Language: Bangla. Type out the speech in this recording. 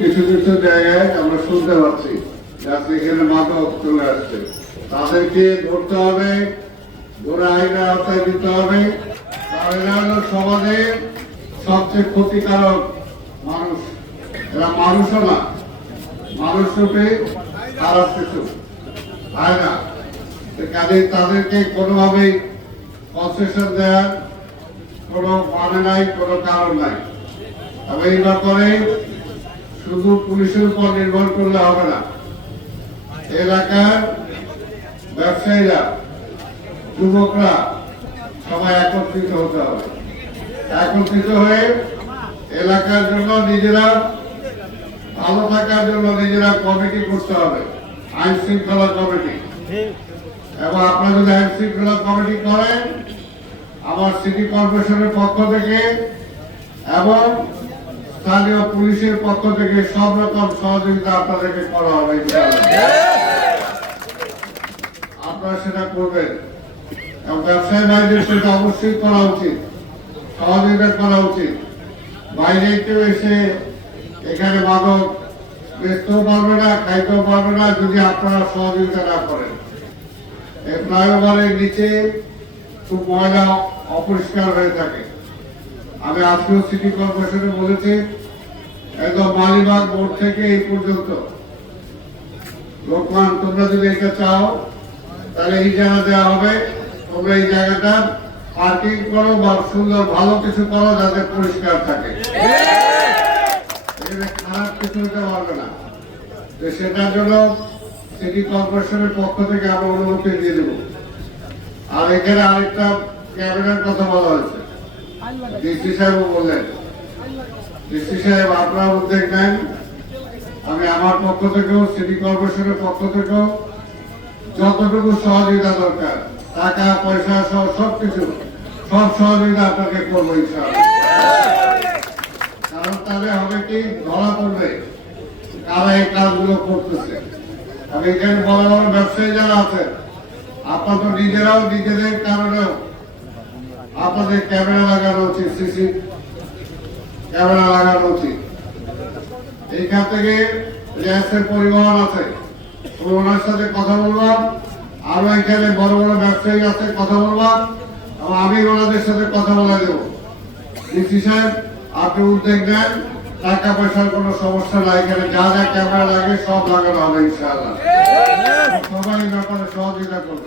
কিছু কিছু জায়গায় আমরা শুনতে পাচ্ছি যাতে এখানে মাদক চলে আসছে, তাদেরকে ধরতে হবে, ধরে আইনের আওতায় দিতে হবে। এরা হলো সমাজের সবচেয়ে ক্ষতিকারক মানুষ। এরা মানুষও না, মানুষ রূপে খারাপ কিছু হয় না। কাজে তাদেরকে কোনোভাবেই কনসেশন দেওয়ার কোনো মানে নাই, কোনো কারণ নাই। তবে এই ব্যাপারে শুধু পুলিশের উপর নির্ভর করলে হবে না। এলাকার ব্যবসায়ীরা, যুবকরা সবাই একত্রিত হতে হবে। একত্রিত হয়ে এলাকার জন্য নিজেরা ভালো থাকার জন্য নিজেরা কমিটি করতে হবে, আইন শৃঙ্খলা কমিটি। এবং আপনারা যদি আইন শৃঙ্খলা কমিটি করেন, আমার সিটি কর্পোরেশনের পক্ষ থেকে এবং স্থানীয় পুলিশের পক্ষ থেকে সব রকম সহযোগিতা আপনাদেরকে করা হবে। আপনারা সেটা করবেন এবং ব্যবসায়ী ভাইদের সেটা অবশ্যই করা উচিত, সহযোগিতা করা উচিত। বাইরে কেউ এসে এখানে মাদক বেচতেও পারবে না, খাইতেও পারবে না যদি আপনারা সহযোগিতা না করেন। এই ফ্লাইওভারের নিচে খুব ময়লা অপরিষ্কার হয়ে থাকে। আমি আজকেও সিটি কর্পোরেশনে বলেছি, একদম মালিবাগ মোড় থেকে এই পর্যন্ত লোকমান, তোমরা যদি এটা চাও তাহলে এই জায়গা দেওয়া হবে। তোমরা এই জায়গাটা পার্কিং করো বা সুন্দর ভালো কিছু করো যাতে পরিষ্কার থাকে, এখানে খারাপ কিছু হতে পারবে না। সেটার জন্য সিটি কর্পোরেশনের পক্ষ থেকে আমরা অনুমতি দিয়ে দেবো। আর এখানে আরেকটা ক্যামেরার কথা বলা হয়েছে, ডিসি সাহেবও বললেন। ডিসি সাহেব আপনার উদ্যোগ নেন, আমি আমার পক্ষ থেকেও সিটি কর্পোরেশনের পক্ষ থেকেও যতটুকু সহযোগিতা দরকার, টাকা পয়সা সহ সবকিছু, সব সহযোগিতা আপনাকে করবো ইনশাআল্লাহ। কারণ তাহলে হবে কি, ধরা পড়বে কারা এই কাজগুলো করতেছে। আমি এখানে বড় বড় ব্যবসায়ী যারা আছে, আপনাদের নিজেরাও নিজেদের কারণেও আপনাদের ক্যামেরা লাগানো উচিত, সিসি ক্যামেরা লাগানো উচিত। এইখান থেকে র্যাসের পরিবহন আছে, ওনার সাথে কথা বললাম। আরো এখানে বড় বড় ব্যবসায়ী আছে, কথা বললাম এবং আমি ওনাদের সাথে কথা বলে দেবো। ডিসি সাহেব আপনি উদ্যোগ নেন, টাকা পয়সার কোনো সমস্যা নাই, এখানে যা যা ক্যামেরা লাগে সব লাগানো হবে ইনশাআল্লাহ। সবাই ব্যাপারে সহযোগিতা করবে।